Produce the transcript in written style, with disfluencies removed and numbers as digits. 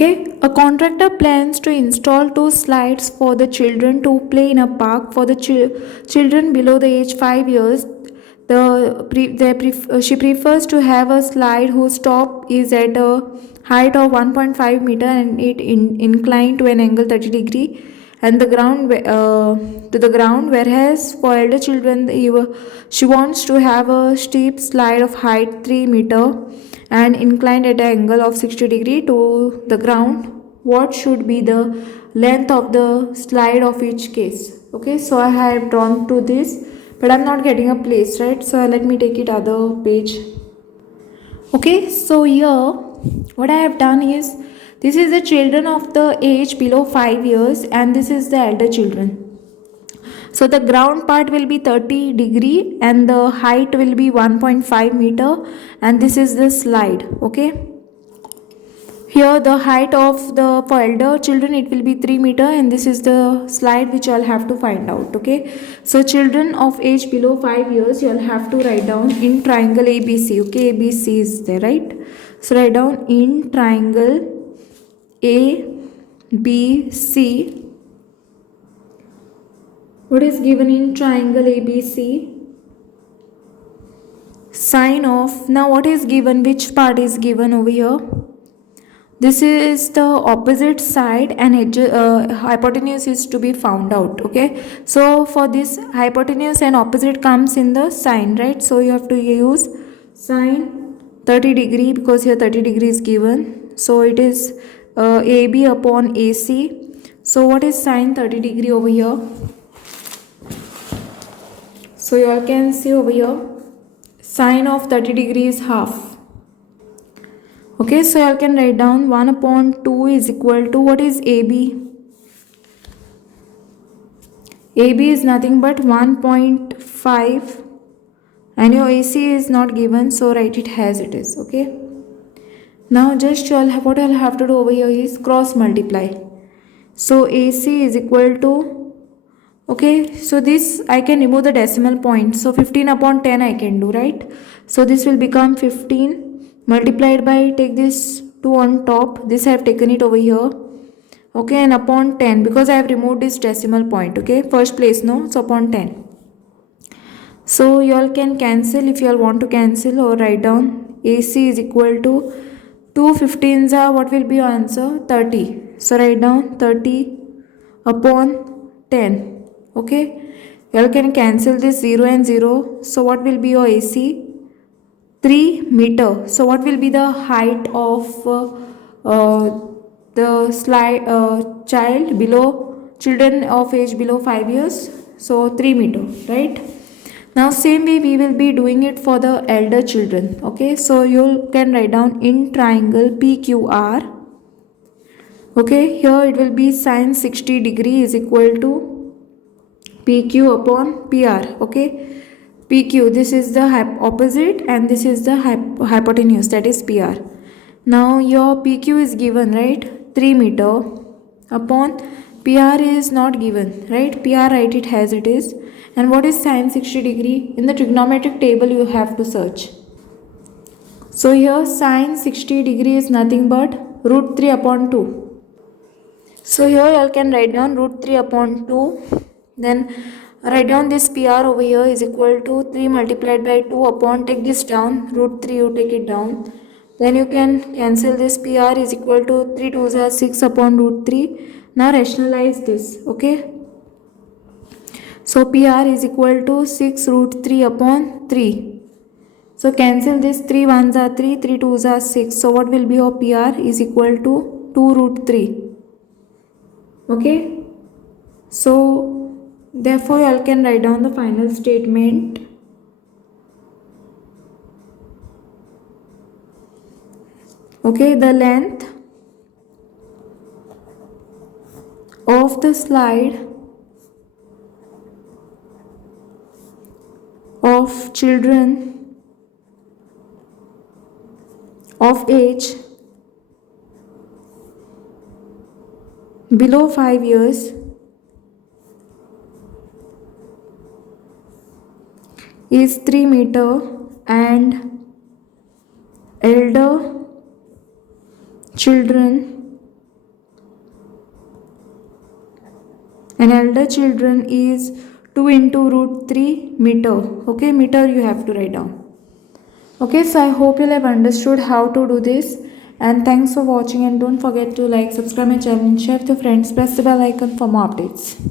Okay, a contractor plans to install two slides for the children to play in a park for the children below the age 5 years. She prefers to have a slide whose top is at a height of 1.5 meter and it inclined to an angle 30 degree and the ground to the ground, whereas for elder children she wants to have a steep slide of height 3 meter and inclined at an angle of 60 degree to the ground. What should be the length of the slide of each case? Okay, so I have drawn to this, but I'm not getting a place, right? So let me take it other page. Okay, so here what I have done is, this is the children of the age below 5 years and this is the elder children. So the ground part will be 30 degree and the height will be 1.5 meter and this is the slide. Okay, here the height of the for elder children it will be 3 meter and this is the slide which I'll have to find out. Okay, so children of age below 5 years you'll have to write down in triangle ABC. Okay, ABC is there, right? So write down in triangle ABC. What is given in triangle ABC? Sine of, now what is given, which part is given over here? This is the opposite side and hypotenuse is to be found out. Okay, so for this hypotenuse and opposite comes in the sine, right? So you have to use sine 30 degree because here 30 degree is given. So it is AB upon AC. So what is sine 30 degree over here? So you all can see over here, sine of 30 degree is half. Okay, so you can write down 1 upon 2 is equal to, what is AB? AB is nothing but 1.5 and your AC is not given, so write it as it is. Okay, now just what I'll have to do over here is cross multiply. So AC is equal to, okay, so this I can remove the decimal point, so 15 upon 10 I can do, right? So this will become 15 multiplied by, take this 2 on top, this I have taken it over here. Okay, and upon 10 because I have removed this decimal point. Okay, first place, no, so upon 10. So you all can cancel if you all want to cancel, or write down AC is equal to 2 15s are, what will be your answer? 30. So write down 30 upon 10. Okay, you all can cancel this 0 and 0. So what will be your AC? 3 meter. So what will be the height of the child below, children of age below 5 years? So 3 meter, right? Now same way we will be doing it for the elder children. Okay, so you can write down in triangle PQR. Okay, here it will be sine 60 degree is equal to PQ upon PR. Okay, PQ, this is the opposite and this is the hypotenuse, that is PR. Now your PQ is given, right? 3 meter upon PR is not given, right? PR, write it as it is. And what is sine 60 degree? In the trigonometric table you have to search. So here sine 60 degree is nothing but root 3 upon 2. So here you can write down root 3 upon 2. Then write down this PR over here is equal to 3 multiplied by 2 upon, take this down, root 3 you take it down. Then you can cancel this, PR is equal to 3 2s are 6 upon root 3. Now rationalize this. Okay, so PR is equal to 6 root 3 upon 3. So cancel this, 3 1s are 3, 3 2s are 6. So what will be your PR is equal to 2 root 3. Okay, so therefore you all can write down the final statement. Okay, the length of the slide of children of age below 5 years is 3 meter and elder children and elder children is 2 into root 3 meter. Okay, meter you have to write down. Okay, so I hope you'll have understood how to do this, and thanks for watching, and don't forget to like, subscribe my channel and share with your friends. Press the bell icon for more updates.